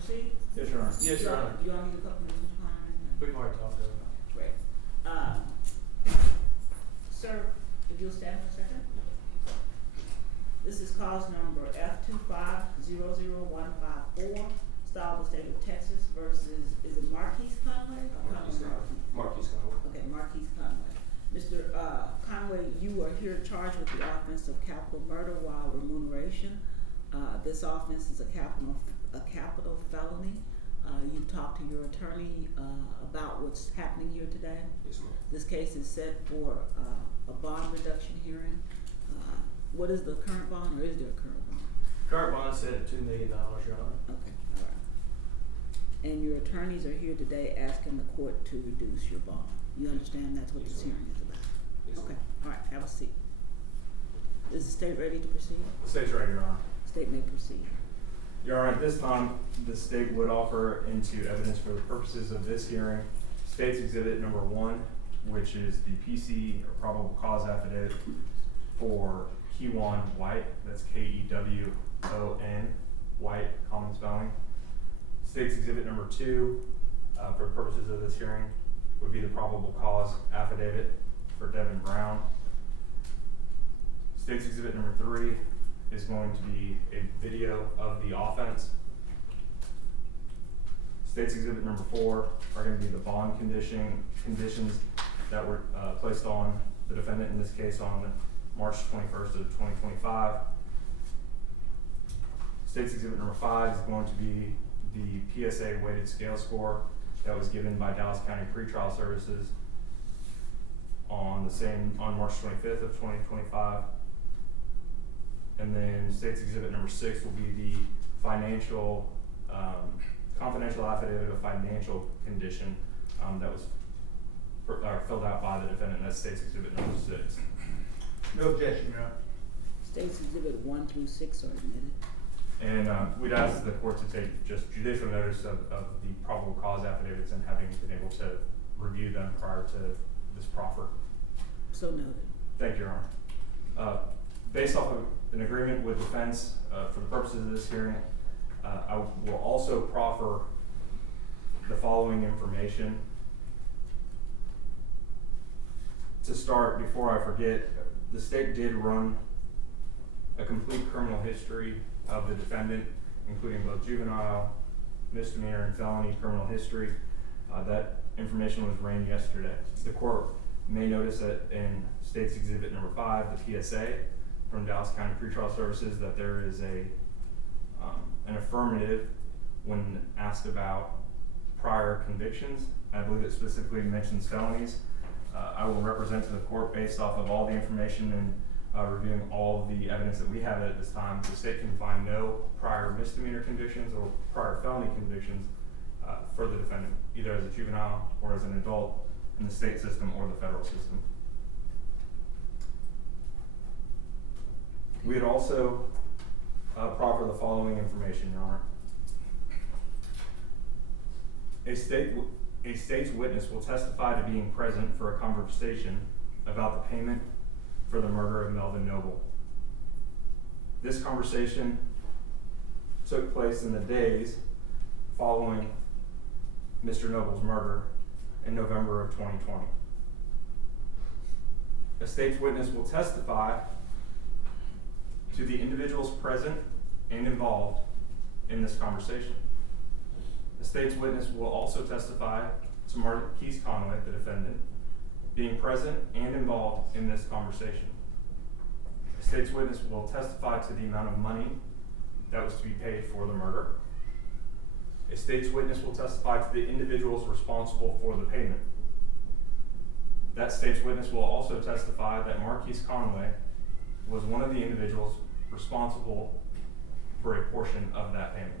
proceed? Yes, Your Honor. Yes, Your Honor. You all need a couple minutes of time? We've already talked about it. Great. Sir, if you'll stand for a second. This is cause number F2500154, style of the state of Texas versus, is it Markies Conway? Markies Conway. Okay, Markies Conway. Mr. Conway, you are here charged with the offense of capital murder while remuneration. This offense is a capital felony. You talked to your attorney about what's happening here today. Yes, ma'am. This case is set for a bond reduction hearing. What is the current bond, or is there a current bond? Current bond set at $2 million, Your Honor. Okay, all right. And your attorneys are here today asking the court to reduce your bond. You understand that's what Yes, this ma'am. hearing is about? Yes, Okay, ma'am. all right, have a seat. Is the state ready to proceed? The state's ready, Your Honor. State may proceed. Your Honor, at this time, the state would offer into evidence for the purposes of this hearing, State's Exhibit number 1, which is the PC or probable cause affidavit for Kewan White, that's K-E-W-O-N, White, common spelling. State's Exhibit number 2, for the purposes of this hearing, would be the probable cause affidavit for Devin Brown. State's Exhibit number 3 is going to be a video of the offense. State's Exhibit number 4 are going to be the bond conditions that were placed on the defendant, in this case on March 21st of 2025. State's Exhibit number 5 is going to be the PSA weighted scale score that was given by Dallas County Pretrial Services on March 25th of 2025. And then State's Exhibit number 6 will be the confidential affidavit of financial condition that was filled out by the defendant. That's State's Exhibit number 6. No objection, Your Honor. States Exhibit 1 through 6 are admitted. And we'd ask the court to take just judicial notice of the probable cause affidavits and having been able to review them prior to this proffer. So noted. Thank you, Your Honor. Based off of an agreement with defense for the purposes of this hearing, I will also proffer the following information. To start, before I forget, the state did run a complete criminal history of the defendant, including both juvenile, misdemeanor, and felony criminal history. That information was ran yesterday. The court may notice that in State's Exhibit number 5, the PSA from Dallas County Pretrial Services, that there is an affirmative when asked about prior convictions. I believe it specifically mentions felonies. I will represent to the court based off of all the information and reviewing all of the evidence that we have at this time. The state can find no prior misdemeanor convictions or prior felony convictions for the defendant, either as a juvenile or as an adult in the state system or the federal system. We would also proffer the following information, Your Honor. A state's witness will testify to being present for a conversation about the payment for the murder of Melvin Noble. This conversation took place in the days following Mr. Noble's murder in November of 2020. A state's witness will testify to the individuals present and involved in this conversation. The state's witness will also testify to Markies Conway, the defendant, being present and involved in this conversation. The state's witness will testify to the amount of money that was to be paid for the murder. A state's witness will testify to the individuals responsible for the payment. That state's witness will also testify that Markies Conway was one of the individuals responsible for a portion of that payment.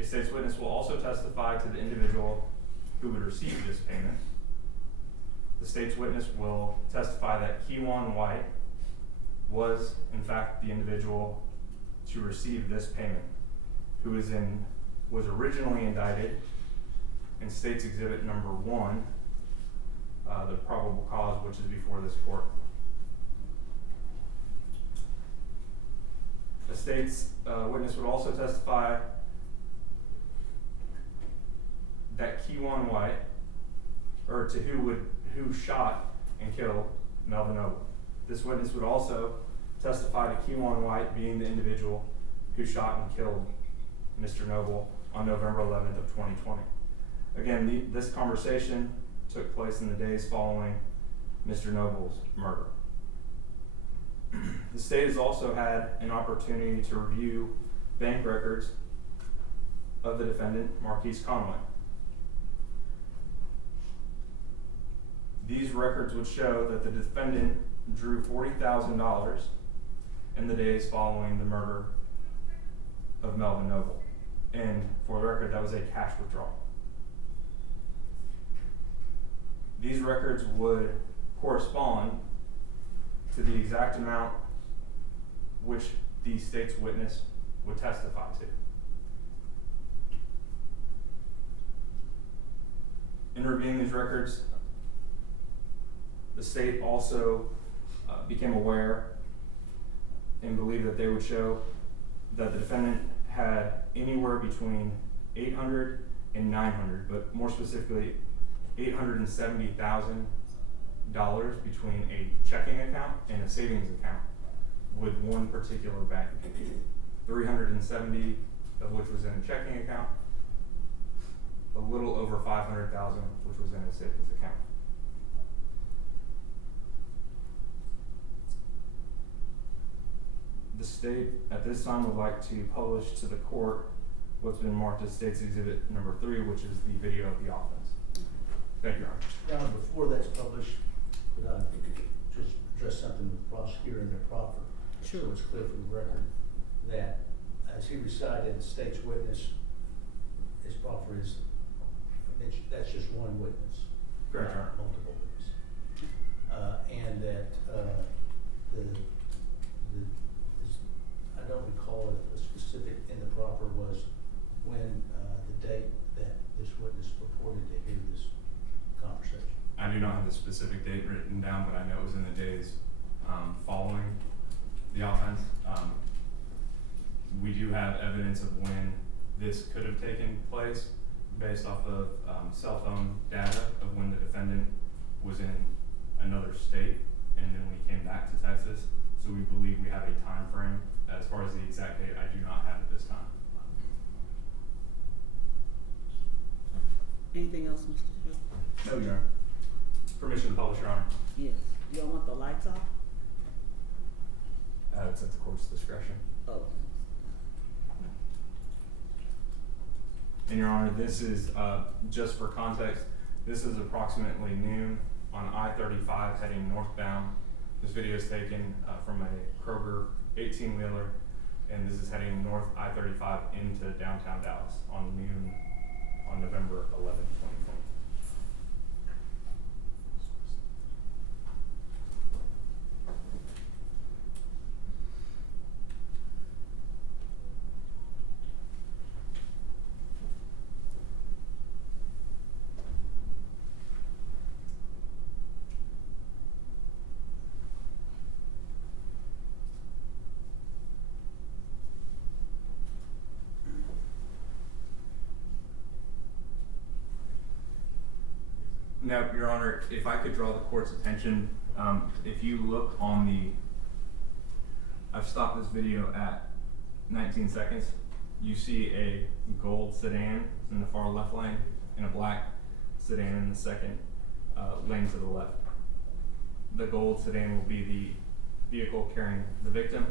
A state's witness will also testify to the individual who would receive this payment. The state's witness will testify that Kewan White was, in fact, the individual to receive this payment, who was originally indicted in State's Exhibit number 1, the probable cause, which is before this court. The state's witness would also testify that Keywan White, or to who shot and killed Melvin Noble. This witness would also testify to Keywan White being the individual who shot and killed Mr. Noble on November 11th of 2020. Again, this conversation took place in the days following Mr. Noble's murder. The state has also had an opportunity to review bank records of the defendant, Markies Conway. These records would show that the defendant drew $40,000 in the days following the murder of Melvin Noble. And for the record, that was a cash withdrawal. These records would correspond to the exact amount which the state's witness would testify to. In reviewing these records, the state also became aware and believed that they would show that the defendant had anywhere between $800 and $900, but more specifically, $870,000 between a checking account and a savings account with one particular bank. 370 of which was in a checking account, a little over 500,000 which was in a savings account. The state at this time would like to publish to the court what's been marked as State's Exhibit number 3, which is the video of the offense. Thank you, Your Honor. Now, before that's published, could I just address something with the prosecutor and their proffer? Sure. So it's clear for the record that as he recited, the state's witness, his proffer is, that's just one witness. Correct, Your Honor. Not multiple witnesses. And that I don't recall if a specific in the proffer was when the date that this witness purported to hear this conversation. I do not have the specific date written down, but I know it was in the days following the offense. We do have evidence of when this could have taken place based off of cell phone data of when the defendant was in another state and then when he came back to Texas. So we believe we have a time frame. As far as the exact date, I do not have it this time. Anything else, Mr. Joe? No, Your Honor. Permission to publish, Your Honor. Yes. Y'all want the lights off? It's at the court's discretion. Oh. And Your Honor, this is, just for context, this is approximately noon on I-35 heading northbound. This video is taken from a Kroger 18-wheeler, and this is heading north I-35 into downtown Dallas on noon on November 11, 2020. Now, Your Honor, if I could draw the court's attention, if you look on I've stopped this video at 19 seconds. You see a gold sedan in the far left lane and a black sedan in the second lane to the left. The gold sedan will be the vehicle carrying the victim,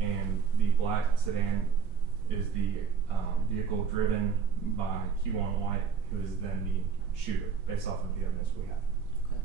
and the black sedan is the vehicle driven by Keywan White, who is then the shooter, based off of the evidence we have. Okay.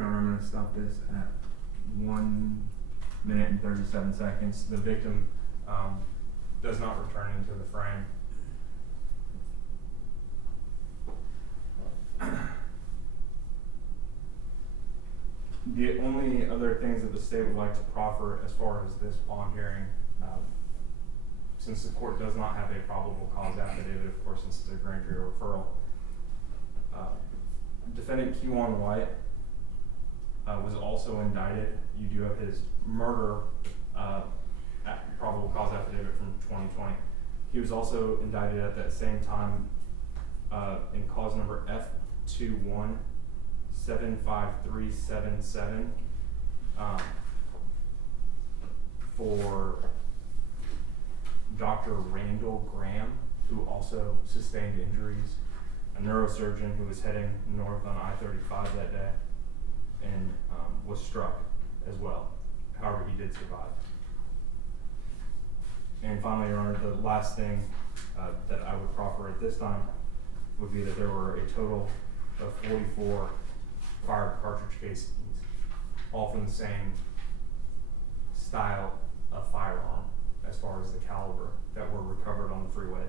Your Honor, I'm gonna stop this at 1 minute and 37 seconds. The victim, does not return into the frame. The only other things that the state would like to proffer as far as this bond hearing, since the court does not have a probable cause affidavit, of course, since it's a grand jury referral, defendant Kewan White was also indicted. You do have his murder probable cause affidavit from 2020. He was also indicted at that same time in cause number F2175377 for Dr. Randall Graham, who also sustained injuries, a neurosurgeon who was heading north on I-35 that day and was struck as well. However, he did survive. And finally, Your Honor, the last thing that I would proffer at this time would be that there were a total of 44 fired cartridge casings, all from the same style of firearm as far as the caliber that were recovered on the freeway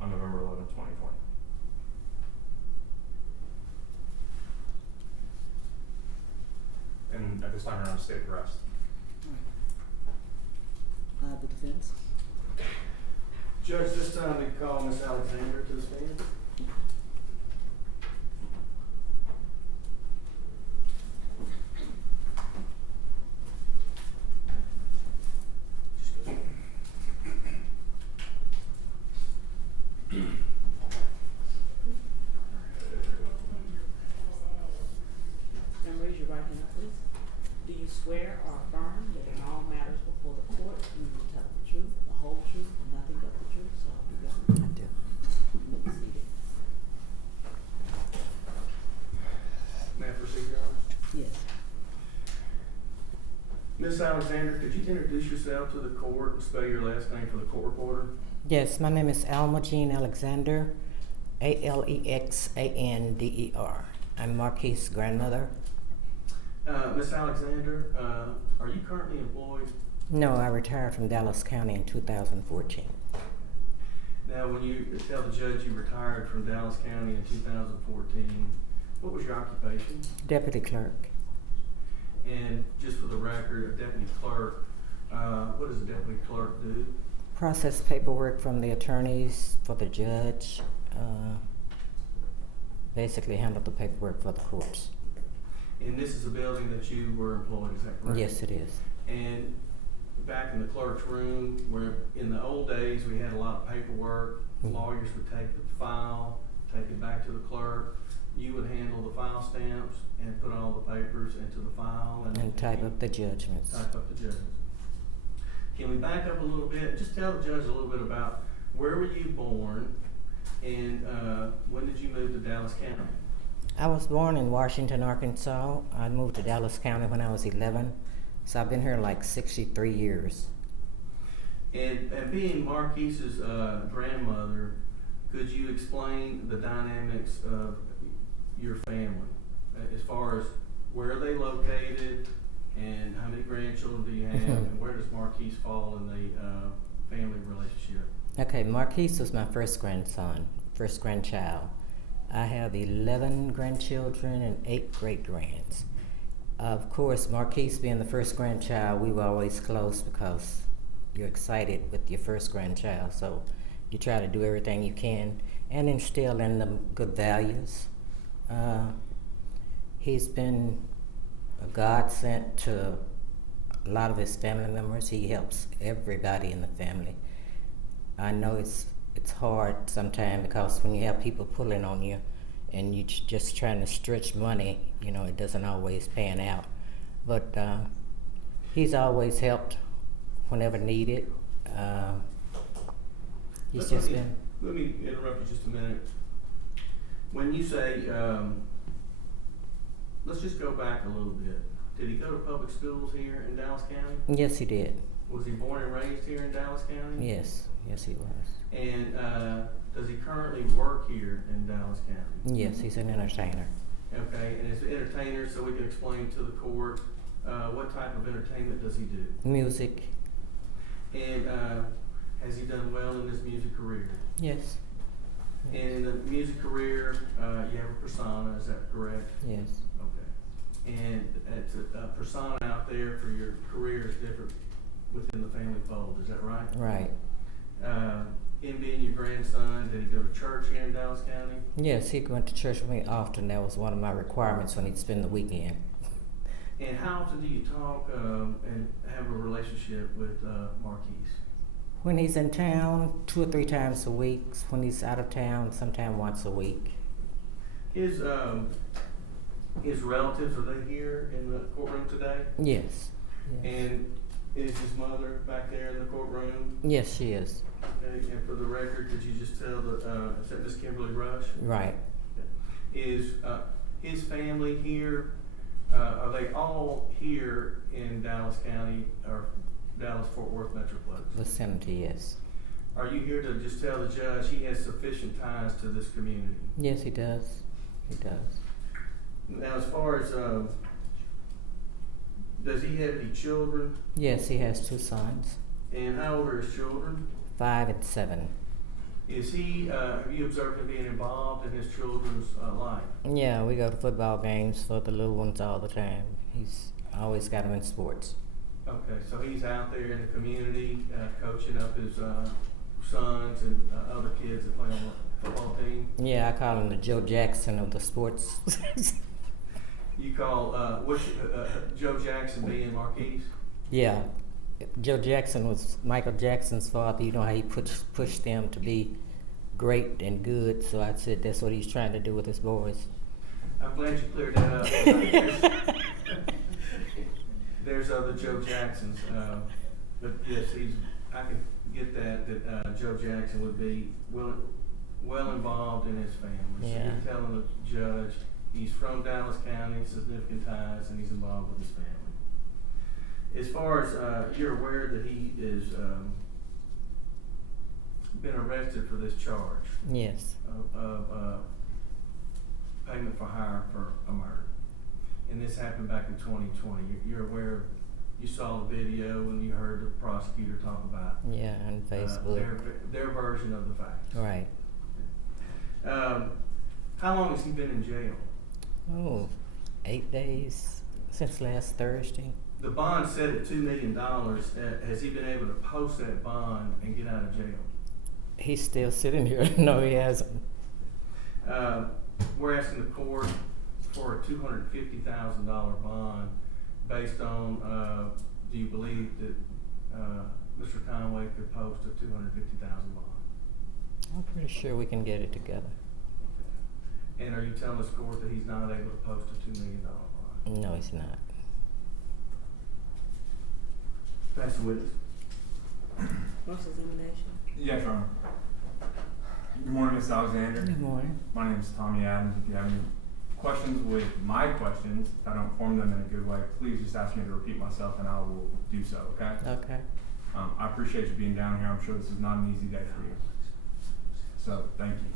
on November 11, 2020. And at this time, Your Honor, state the rest. The defense? Judge, this time we call Ms. Alexander to the stand. And raise your right hand, please. Do you swear or affirm that in all matters before the court, you will tell the truth, the whole truth, and nothing but the truth, so help you God? I do. You may be seated. May I proceed, Your Honor? Yes. Ms. Alexander, could you introduce yourself to the court and spell your last name for the court reporter? Yes, my name is Alma Jean Alexander, Alexander. I'm Markies' grandmother. Ms. Alexander, are you currently employed? No, I retired from Dallas County in 2014. Now, when you tell the judge you retired from Dallas County in 2014, what was your occupation? Deputy clerk. And just for the record, a deputy clerk, what does a deputy clerk do? Process paperwork from the attorneys for the judge. Basically handle the paperwork for the courts. And this is a building that you were employed, is that correct? Yes, it is. And back in the clerk's room, where in the old days we had a lot of paperwork, lawyers would take the file, take it back to the clerk. You would handle the file stamps and put all the papers into the file And type up the judgments. Type up the judgments. Can we back up a little bit? Just tell the judge a little bit about where were you born and when did you move to Dallas County? I was born in Washington, Arkansas. I moved to Dallas County when I was 11, so I've been here like 63 years. And being Markies' grandmother, could you explain the dynamics of your family as far as where are they located and how many grandchildren do you have and where does Markies fall in the family relationship? Okay, Markies was my first grandson, first grandchild. I have 11 grandchildren and 8 great-grands. Of course, Markies being the first grandchild, we were always close because you're excited with your first grandchild, so you try to do everything you can and instill in them good values. He's been a godsend to a lot of his family members. He helps everybody in the family. I know it's hard sometimes because when you have people pulling on you and you just trying to stretch money, you know, it doesn't always pan out. But he's always helped whenever needed. Let me interrupt you just a minute. When you say, let's just go back a little bit. Did he go to public schools here in Dallas County? Yes, he did. Was he born and raised here in Dallas County? Yes, he was. And does he currently work here in Dallas County? Yes, he's an entertainer. Okay, and as an entertainer, so we can explain to the court, what type of entertainment does he do? Music, And, has he done well in his music career? yes. And in the music career, you have a persona, is that correct? Yes, Okay. And it's a persona out there for your career is different within the family fold, is that right? right. Him being your grandson, did he go to church here in Dallas County? Yes, he went to church with me often. That was one of my requirements when he'd spend the weekend. And how often do you talk and have a relationship with Markies? When he's in town, 2 or 3 times a week. When he's out of town, sometime once a week. His relatives, are they here in the courtroom today? Yes. Yes, And is his mother back there in the courtroom? yes, she is. Okay, and for the record, could you just tell is that Miss Kimberly Rush? Right. Is his family here, are they all here in Dallas County or Dallas-Fort Worth Metroplex? Vicinity, yes. Are you here to just tell the judge he has sufficient ties to this community? Yes, he does. He does. Now, as far as, does he have any children? Yes, he has 2 sons, And how old are his children? 5 and 7. Is he, have you observed him being involved in his children's life? Yeah, we go to football games for the little ones all the time. He's always got them in sports. Okay, so he's out there in the community, coaching up his sons and other kids that play on the football team. Yeah, I call him the Joe Jackson of the sports. You call, Joe Jackson being Markies? Yeah, Joe Jackson was Michael Jackson's father. You know how he pushed them to be great and good. So I said that's what he's trying to do with his boys. I'm glad you cleared that up. There's other Joe Jacksons, but yes, I can get that Joe Jackson would be well involved in his family. So Yeah. you're telling the judge he's from Dallas County, significant ties, and he's involved with his family. As far as you're aware that he is been arrested for this charge Yes, of payment for hire for a murder. And this happened back in 2020. You're aware, you saw the video and you heard the prosecutor talk about yeah, on Facebook. their version of the facts. Right. How long has he been in jail? Oh, 8 days since last Thursday. The bond set at $2 million. Has he been able to post that bond and get out of jail? He's still sitting here. No, he hasn't. We're asking the court for a $250,000 bond based on, do you believe that Mr. Conway could post a $250,000 bond? I'm pretty sure we can get it together. And are you telling this court that he's not able to post a $2 million bond? No, he's not. Pass the witness. Cross-examination. Yes, Your Honor. Good morning, Ms. Alexander. Good morning. My name is Tommy Adams. If you have any questions with my questions, if I don't form them in a good way, please just ask me to repeat myself and I will do so, okay? Okay. I appreciate you being down here. I'm sure this is not an easy day for you. So, thank you.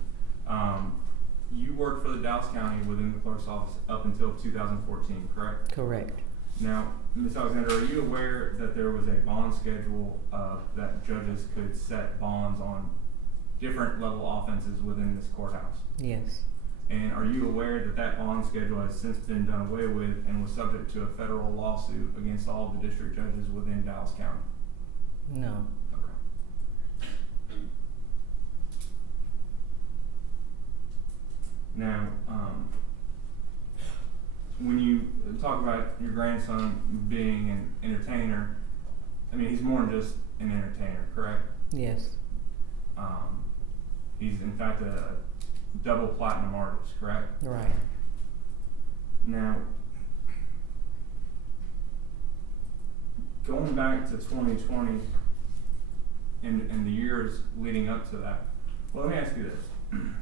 You worked for the Dallas County within the clerk's office up until 2014, correct? Correct. Now, Ms. Alexander, are you aware that there was a bond schedule that judges could set bonds on different level offenses within this courthouse? Yes. And are you aware that that bond schedule has since been done away with and was subject to a federal lawsuit against all of the district judges within Dallas County? No. Okay. Now, when you talk about your grandson being an entertainer, I mean, he's more than just an entertainer, correct? Yes. He's in fact a double platinum artist, correct? Right. Now, going back to 2020 and the years leading up to that, well, let me ask you this.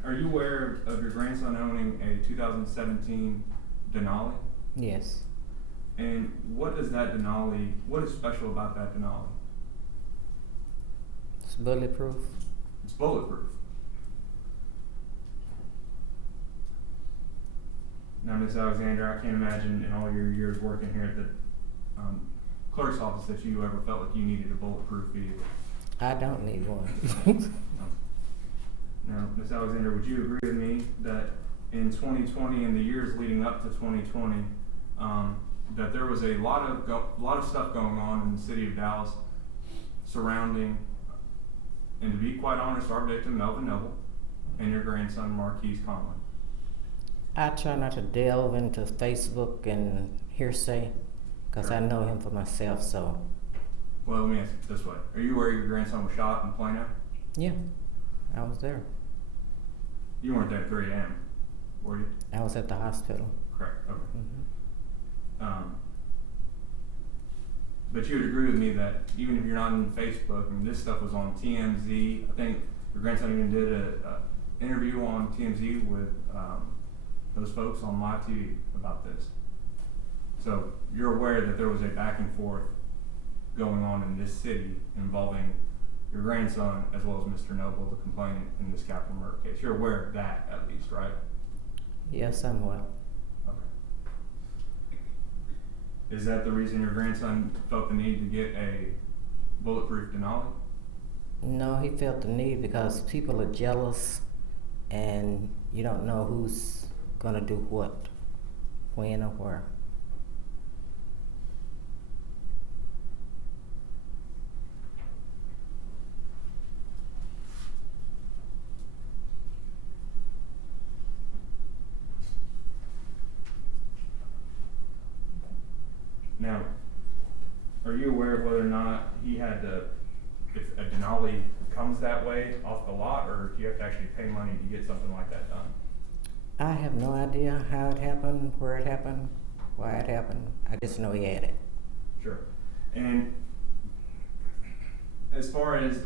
Are you aware of your grandson owning a 2017 Denali? Yes. And what does that Denali, what is special about that Denali? It's bulletproof. It's bulletproof. Now, Ms. Alexander, I can't imagine in all your years working here at the clerk's office that you ever felt like you needed a bulletproof vehicle. I don't need one. Now, Ms. Alexander, would you agree with me that in 2020 and the years leading up to 2020, that there was a lot of stuff going on in the city of Dallas surrounding, and to be quite honest, our victim Melvin Noble and your grandson Markies Conway? I try not to delve into Facebook and hearsay, because I know him for myself, so, Well, let me ask it this way: are you aware your grandson was shot in Plano? yeah, I was there. You weren't there at 3 a.m., were you? I was at the hospital. Correct. Okay. Mhm. But you would agree with me that even if you're not on Facebook, I mean, this stuff was on TMZ. I think your grandson even did a interview on TMZ with those folks on live TV about this. So you're aware that there was a back and forth going on in this city involving your grandson as well as Mr. Noble, the complainant in this capital murder case. You're aware of that at least, right? Yeah, somewhat. Okay. Is that the reason your grandson felt the need to get a bulletproof Denali? No, he felt the need because people are jealous and you don't know who's gonna do what, when or where. Now, are you aware of whether or not he had to, if a Denali comes that way off the lot, or do you have to actually pay money to get something like that done? I have no idea how it happened, where it happened, why it happened. I just know he had it. Sure. And as far as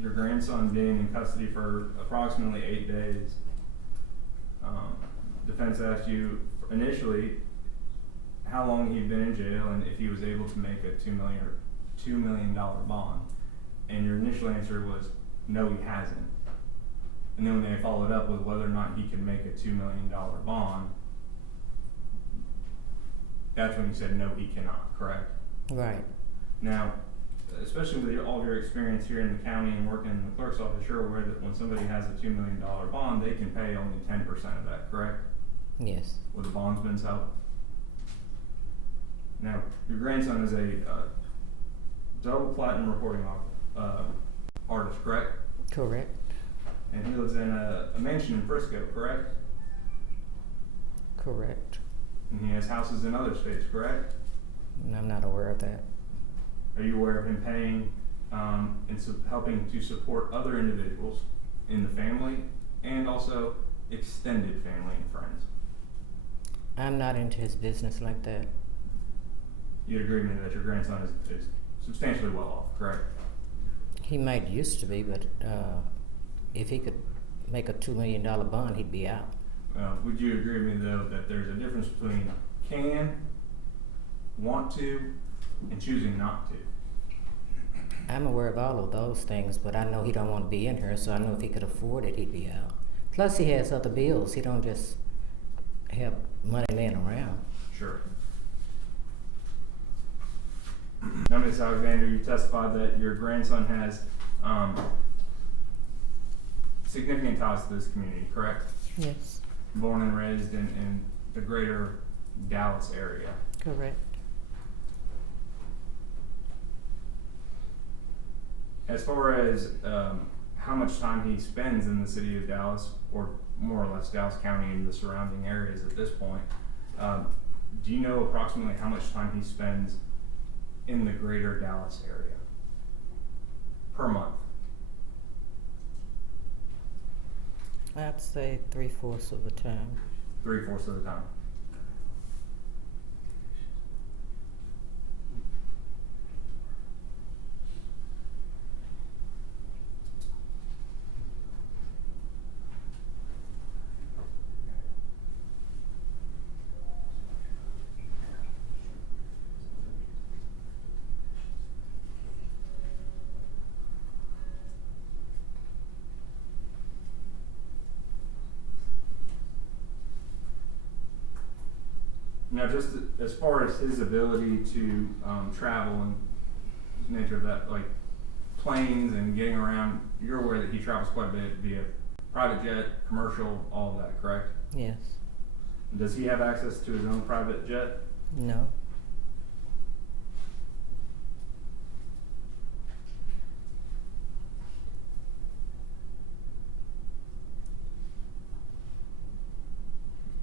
your grandson being in custody for approximately 8 days, defense asked you initially how long he'd been in jail and if he was able to make a $2 million bond. And your initial answer was, no, he hasn't. And then when they followed up with whether or not he could make a $2 million bond, that's when you said, no, he cannot, correct? Right. Now, especially with all of your experience here in the county and working in the clerk's office, you're aware that when somebody has a $2 million bond, they can pay only 10% of that, correct? Yes. With the bondsman's help. Now, your grandson is a double platinum recording artist, correct? Correct. And he lives in a mansion in Frisco, correct? Correct. And he has houses in other states, correct? And I'm not aware of that. Are you aware of him paying and helping to support other individuals in the family and also extended family and friends? I'm not into his business like that. You agree with me that your grandson is substantially well off, correct? He might used to be, but if he could make a $2 million bond, he'd be out. Would you agree with me though that there's a difference between can, want to, and choosing not to? I'm aware of all of those things, but I know he don't want to be in here, so I know if he could afford it, he'd be out. Plus, he has other bills. He don't just have money laying around. Sure. Now, Ms. Alexander, you testified that your grandson has significant ties to this community, correct? Yes. Born and raised in the greater Dallas area. Correct. As far as how much time he spends in the city of Dallas, or more or less Dallas County and the surrounding areas at this point, do you know approximately how much time he spends in the greater Dallas area per month? I'd say 3/4 of the time. 3/4 of the time. Now, just as far as his ability to travel and nature of that, like planes and getting around, you're aware that he travels quite a bit via private jet, commercial, all of that, correct? Yes. Does he have access to his own private jet? No.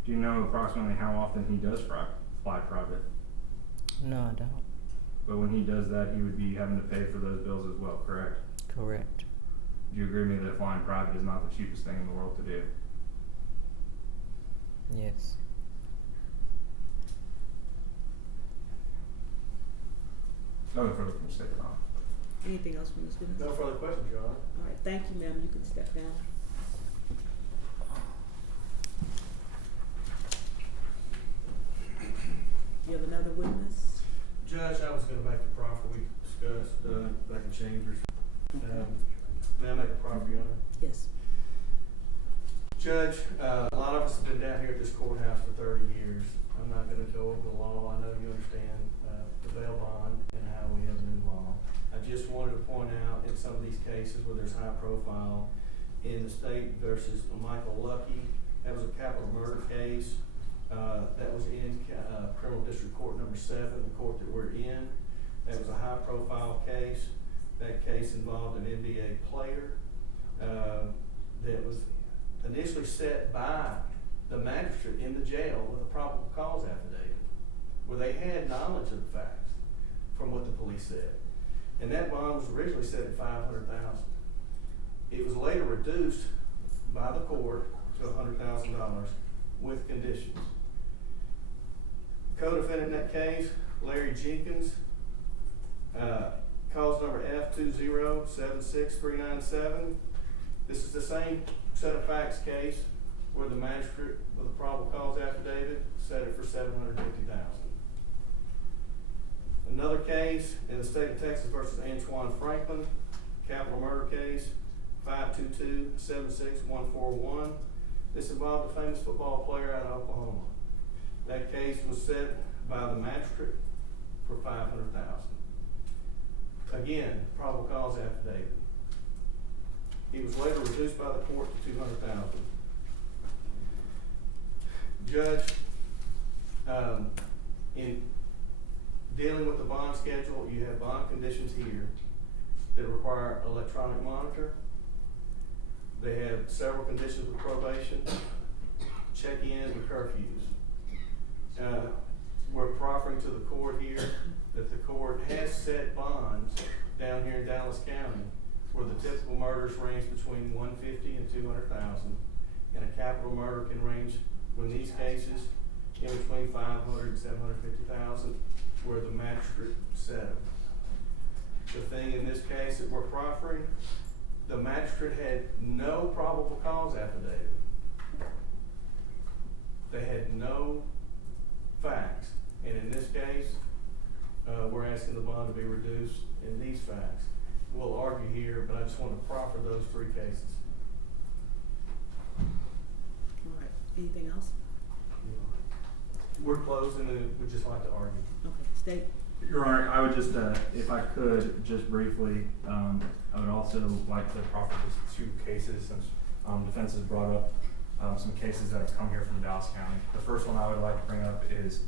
Do you know approximately how often he does fly private? No, I don't. But when he does that, he would be having to pay for those bills as well, correct? Correct. Do you agree with me that flying private is not the cheapest thing in the world to do? Yes. Nothing further from the state, Your Honor. Anything else from Ms. Goodens? No further questions, Your Honor. All right, thank you, ma'am. You can step down. You have another witness? Judge, I was gonna make the proffer we discussed, back in Chambers. May I make a proffer, Your Honor? Yes. Judge, a lot of us have been down here at this courthouse for 30 years. I'm not gonna go over the law. I know you understand, the bail bond and how we have a new law. I just wanted to point out in some of these cases where there's high profile in the state versus Michael Lucky, that was a capital murder case. That was in Criminal District Court number 7, the court that we're in. That was a high profile case. That case involved an NBA player that was initially set by the magistrate in the jail with a probable cause affidavit, where they had knowledge of the facts from what the police said. And that bond was originally set at $500,000. It was later reduced by the court to $100,000 with conditions. Co-defendant in that case, Larry Jenkins, cause number F2076397. This is the same set of facts case where the magistrate with a probable cause affidavit set it for $750,000. Another case in the state of Texas versus Antoine Franklin, capital murder case, 522-76141. This involved a famous football player out of Oklahoma. That case was set by the magistrate for $500,000. Again, probable cause affidavit. It was later reduced by the court to $200,000. Judge, in dealing with the bond schedule, you have bond conditions here that require electronic monitor. They have several conditions with probation, check-in, and curfews. We're proffering to the court here that the court has set bonds down here in Dallas County where the typical murders range between $150,000 and $200,000, and a capital murder can range, in these cases, in between $500,000 and $750,000, where the magistrate set them. The thing in this case that we're proffering, the magistrate had no probable cause affidavit. They had no facts, and in this case, we're asking the bond to be reduced in these facts. We'll argue here, but I just want to proffer those 3 cases. All right, anything else? We're closing and we'd just like to argue. Okay, state. Your Honor, I would just, if I could, just briefly, I would also like to proffer just 2 cases since defense has brought up some cases that have come here from Dallas County. The first one I would like to bring up is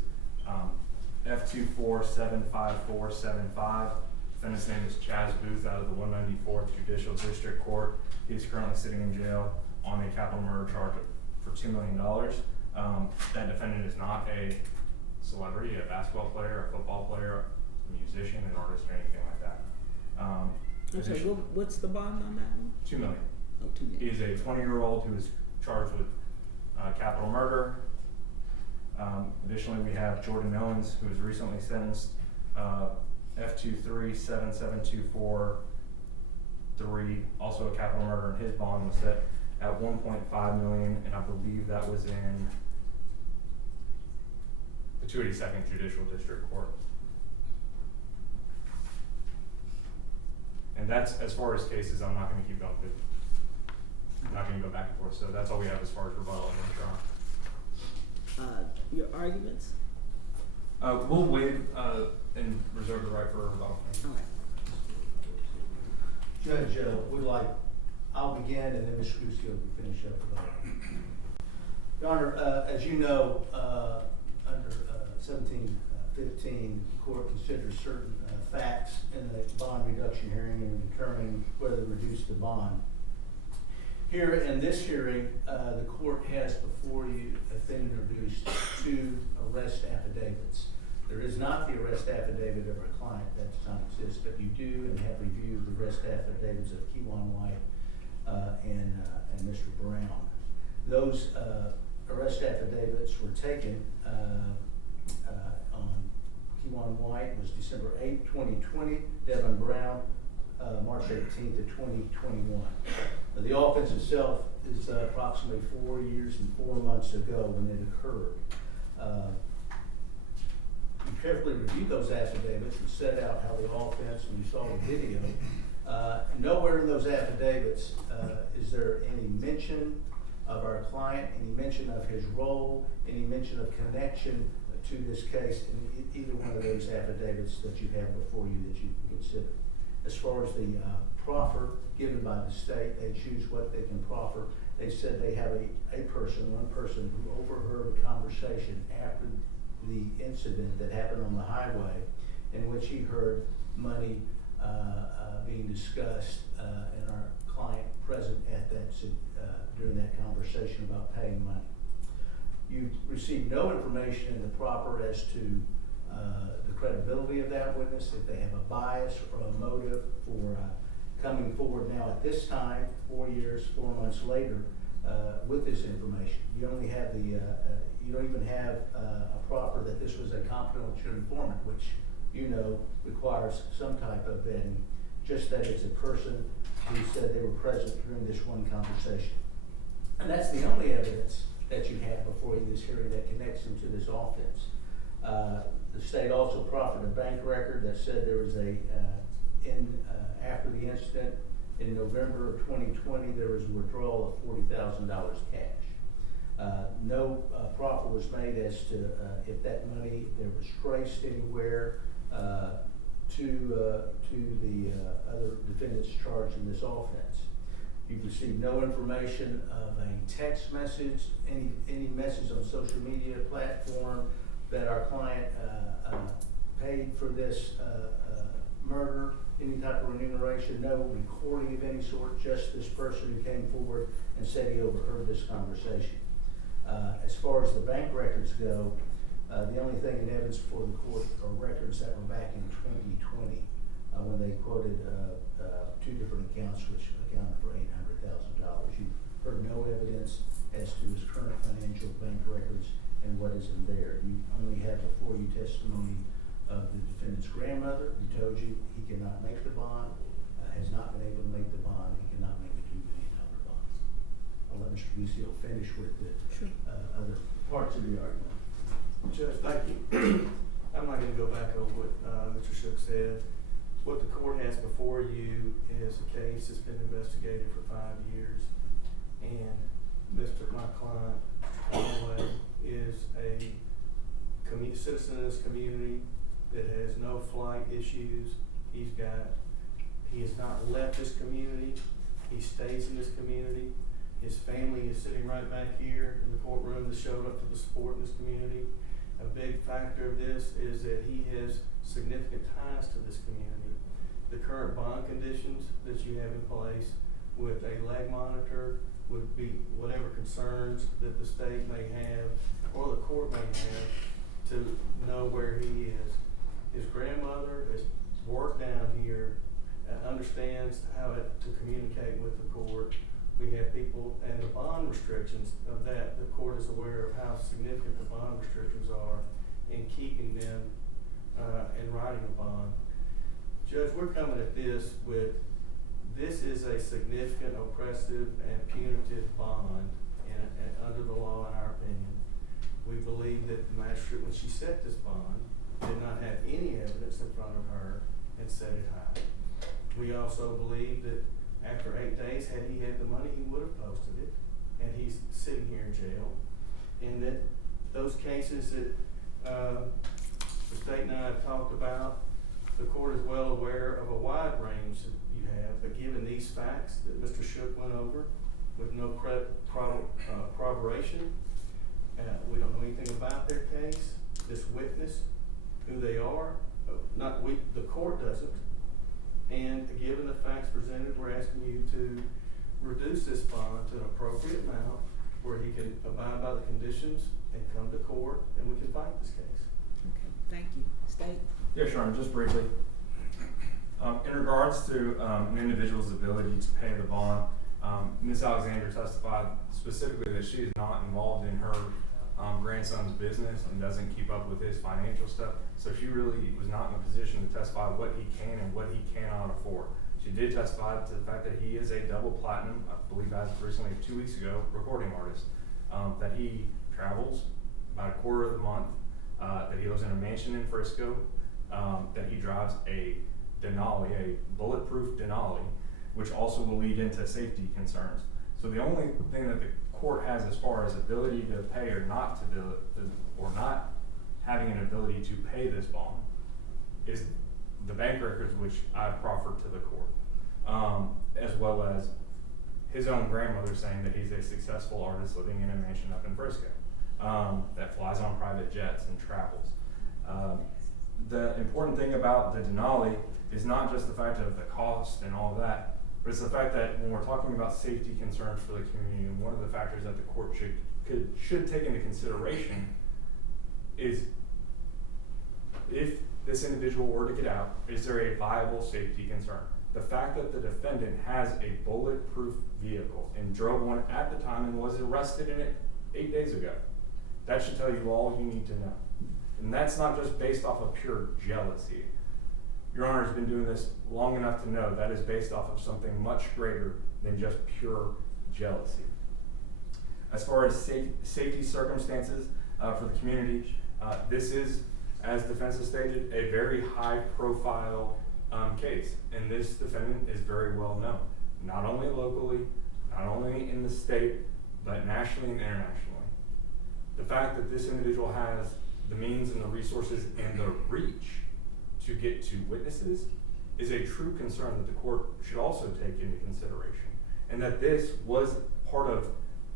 F2475475. Defendant's name is Chaz Booth out of the 194th Judicial District Court. He's currently sitting in jail on a capital murder charge for $2 million. That defendant is not a celebrity, a basketball player, a football player, a musician, an artist, or anything like that. I'm sorry, what's the bond on that one? $2 million. Oh, $2 million. He is a 20-year-old who is charged with capital murder. Additionally, we have Jordan Owens, who was recently sentenced, F2377243, also a capital murder, and his bond was set at $1.5 million, and I believe that was in the 282nd Judicial District Court. And that's, as far as cases, I'm not going to keep going with. I'm not going to go back and forth, so that's all we have as far as rebuttal. Your arguments? We'll waive, and reserve the right for a rebuttal. All right. Judge, I'll begin and then Mr. Guscio can finish up with that. Your Honor, as you know, under 1715, the court considers certain facts in the bond reduction hearing and determining whether to reduce the bond. Here in this hearing, the court has before you has been introduced 2 arrest affidavits. There is not the arrest affidavit of our client, that does not exist, but you do and have reviewed the arrest affidavits of Kewan White and Mr. Brown. Those arrest affidavits were taken on Kewan White was December 8, 2020, Devin Brown, March 18th of 2021. The offense itself is approximately 4 years and 4 months ago when it occurred. You carefully reviewed those affidavits and set out how the offense, when you saw the video, nowhere in those affidavits is there any mention of our client, any mention of his role, any mention of connection to this case in either one of those affidavits that you have before you that you can consider. As far as the proffer given by the state, they choose what they can proffer. They said they have one person who overheard a conversation after the incident that happened on the highway in which he heard money being discussed and our client present at that during that conversation about paying money. You received no information in the proffer as to the credibility of that witness, if they have a bias or a motive for coming forward now at this time, 4 years, 4 months later, with this information. You only have you don't even have a proffer that this was a confidential informant, which you know requires some type of vetting, just that it's a person who said they were present during this one conversation. And that's the only evidence that you have before you this hearing that connects him to this offense. The state also proffered a bank record that said there was after the incident in November of 2020, there was a withdrawal of $40,000 cash. No proffer was made as to if that money there was traced anywhere to the other defendants charged in this offense. You've received no information of a text message, any message on social media platform that our client paid for this murder, any type of remuneration, no recording of any sort, just this person who came forward and said he overheard this conversation. As far as the bank records go, the only thing in evidence before the court are records that were back in 2020 when they quoted 2 different accounts which accounted for $800,000. You've heard no evidence as to his current financial bank records and what is in there. You only have before you testimony of the defendant's grandmother who told you he cannot make the bond, has not been able to make the bond, he cannot make a $2 million bond. I'll let Mr. Guscio finish with the other parts of the argument. Judge, thank you. I'm not going to go back over what Mr. Shook said. What the court has before you is a case that's been investigated for 5 years, and my client, Conway, is a citizen in this community that has no flight issues. He has not left this community. He stays in this community. His family is sitting right back here in the courtroom that showed up to the support in this community. A big factor of this is that he has significant ties to this community. The current bond conditions that you have in place with a leg monitor would be whatever concerns that the state may have or the court may have to know where he is. His grandmother has worked down here and understands how to communicate with the court. We have people, and the bond restrictions of that, the court is aware of how significant the bond restrictions are in keeping them and writing a bond. Judge, we're coming at this is a significant oppressive and punitive bond under the law in our opinion. We believe that the magistrate, when she set this bond, did not have any evidence in front of her and set it high. We also believe that after 8 days, had he had the money, he would have posted it, and he's sitting here in jail. And that those cases that State and I have talked about, the court is well aware of a wide range that you have, but given these facts that Mr. Shook went over with no corroboration, we don't know anything about their case, this witness, who they are, not we, the court doesn't. And given the facts presented, we're asking you to reduce this bond to an appropriate amount where he can abide by the conditions and come to court and we can fight this case. Okay, thank you. State? Yeah, sure, just briefly. In regards to an individual's ability to pay the bond, Ms. Alexander testified specifically that she is not involved in her grandson's business and doesn't keep up with his financial stuff. So she really was not in a position to testify what he can and what he cannot afford. She did testify to the fact that he is a double platinum, I believe as of recently 2 weeks ago, recording artist, that he travels about a quarter of the month, that he lives in a mansion in Frisco, that he drives a Denali, a bulletproof Denali, which also will lead into safety concerns. So the only thing that the court has as far as ability to pay or not to do it, or not having an ability to pay this bond, is the bank records which I've proffered to the court, as well as his own grandmother saying that he's a successful artist living in a mansion up in Frisco, that flies on private jets and travels. The important thing about the Denali is not just the fact of the cost and all of that, but it's the fact that when we're talking about safety concerns for the community, and one of the factors that the court should take into consideration is, if this individual were to get out, is there a viable safety concern? The fact that the defendant has a bulletproof vehicle and drove one at the time and was arrested in it 8 days ago, that should tell you all you need to know. And that's not just based off of pure jealousy. Your Honor has been doing this long enough to know that is based off of something much greater than just pure jealousy. As far as safety circumstances for the community, this is, as defense has stated, a very high profile case. And this defendant is very well known, not only locally, not only in the state, but nationally and internationally. The fact that this individual has the means and the resources and the reach to get to witnesses is a true concern that the court should also take into consideration. And that this was part of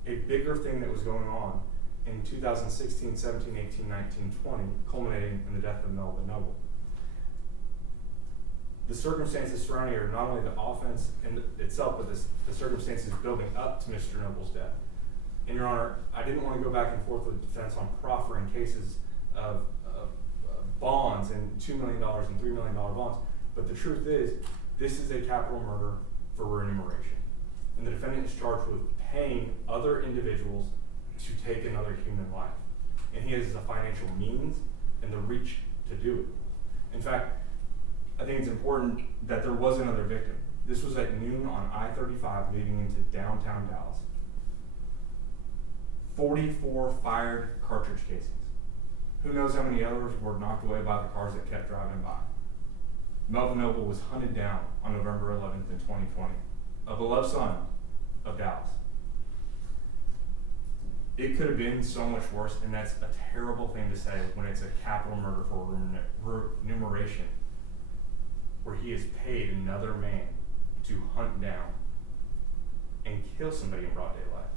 a bigger thing that was going on in 2016, 17, 18, 19, 20, culminating in the death of Melvin Noble. The circumstances surrounding it are not only the offense in itself, but the circumstances building up to Mr. Noble's death. And Your Honor, I didn't want to go back and forth with the defense on proffering cases of bonds and $2 million and $3 million bonds, but the truth is, this is a capital murder for remuneration. And the defendant is charged with paying other individuals to take another human life. And he has the financial means and the reach to do it. In fact, I think it's important that there was another victim. This was at noon on I-35 leading into downtown Dallas. 44 fired cartridge casings. Who knows how many others were knocked away by the cars that kept driving by. Melvin Noble was hunted down on November 11th in 2020, a beloved son of Dallas. It could have been so much worse, and that's a terrible thing to say when it's a capital murder for remuneration, where he has paid another man to hunt down and kill somebody in broad daylight.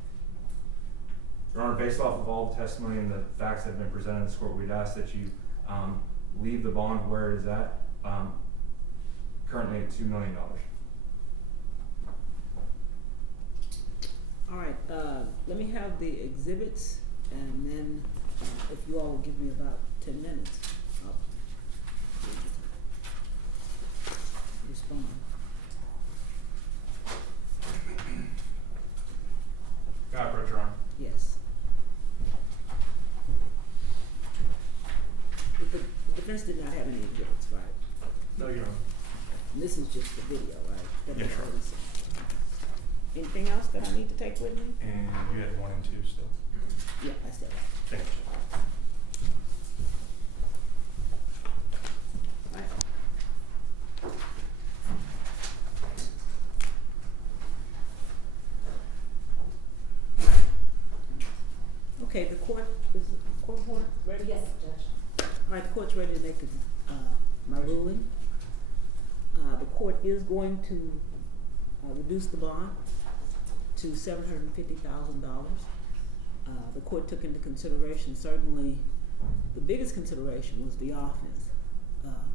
Your Honor, based off of all the testimony and the facts that have been presented in this court, we'd ask that you leave the bond where it is at, currently at $2 million. All right, let me have the exhibits, and then if you all will give me about 10 minutes, I'll respond. Got it, Your Honor. Yes. The defense did not have any exhibits, right? No, Your Honor. And this is just the video, right? Yes, sir. Anything else that I need to take with me? And you had 1 and 2 still. Yeah, I still have. Thank you. Okay, the court, is the court order ready? Yes, Judge. All right, the court's ready to make my ruling. The court is going to reduce the bond to $750,000. The court took into consideration, certainly, the biggest consideration was the offense,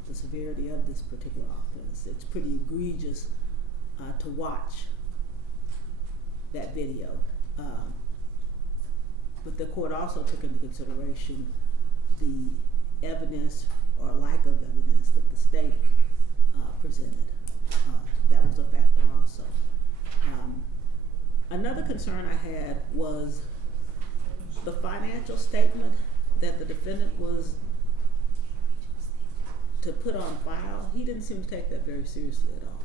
the severity of this particular offense. It's pretty egregious to watch that video. But the court also took into consideration the evidence or lack of evidence that the state presented. That was a factor also. Another concern I had was the financial statement that the defendant was to put on file. He didn't seem to take that very seriously at all.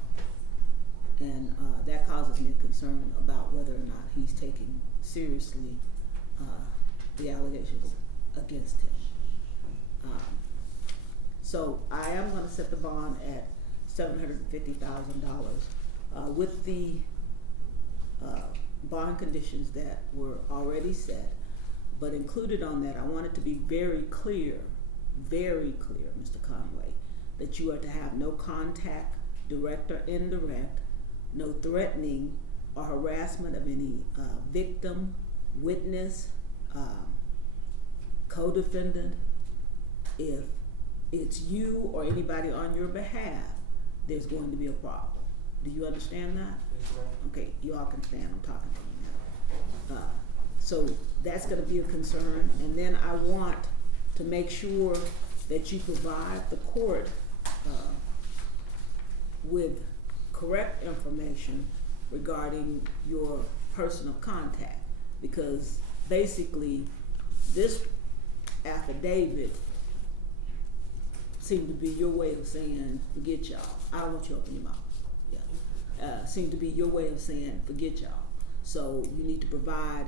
And that causes me a concern about whether or not he's taking seriously the allegations against him. So I am going to set the bond at $750,000 with the bond conditions that were already set. But included on that, I want it to be very clear, Mr. Conway, that you are to have no contact, direct or indirect, no threatening or harassment of any victim, witness, co-defendant. If it's you or anybody on your behalf, there's going to be a problem. Do you understand that? Yes, ma'am. Okay, you all can stand, I'm talking to you now. So that's gonna be a concern, and then I want to make sure that you provide the court with correct information regarding your person of contact, because basically this affidavit seemed to be your way of saying, forget y'all. I don't want you open your mouth. Yeah. Seemed to be your way of saying, forget y'all. So you need to provide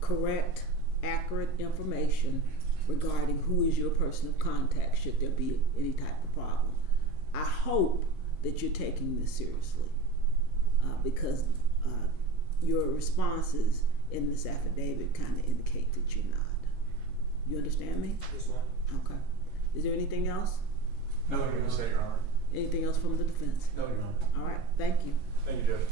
correct, accurate information regarding who is your person of contact should there be any type of problem. I hope that you're taking this seriously because your responses in this affidavit kind of indicate that you're not. You understand me? Yes, ma'am. Okay. Is there anything else? No, you're gonna say, Your Honor. Anything else from the defense? No, Your Honor. All right, thank you. Thank you, Judge.